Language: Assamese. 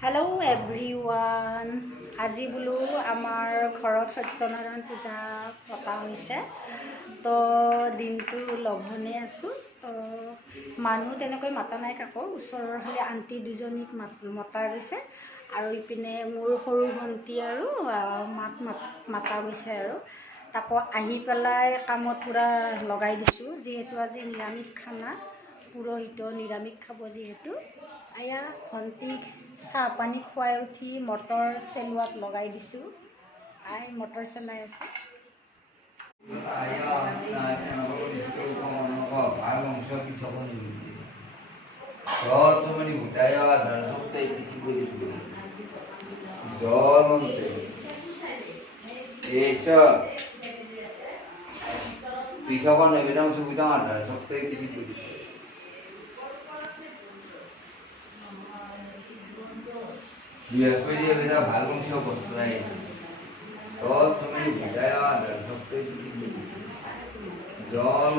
Hello' everyone. আজি বোলো আমাৰ ঘৰত সত্যনাৰায়ণ পূজা পতা হৈছে, তো দিনটো লঘোণে আছোঁ। তো মানুহ তেনেকৈ মাতা নাই কাকো, ওচৰৰ হ'লে আণ্টি দুজনীক মতা গৈছে আৰু ইপিনে মোৰ সৰু ভণ্টি আৰু মাতা গৈছে আৰু তাকো আহি পেলাই কামত পূৰা লগাই দিছোঁ। যিহেতু আজি নিৰামিষ খানা, পুৰোহিতো নিৰামিষ খাব যিহেতু। এয়া ভণ্টিক চাহ পানী খুৱাই উঠি মটৰ চেলোৱাত লগাই দিছোঁ। মটৰ চেলাই আছে। পিঠাখন নেবেদাম সুবিধা আধার সপ্তাহে কিছু করি বৃহস্পতি বেটা ভাল অংশ বস্তু নাই তো তুমি বিদায় আধার সপ্তাহে কিছু করি জল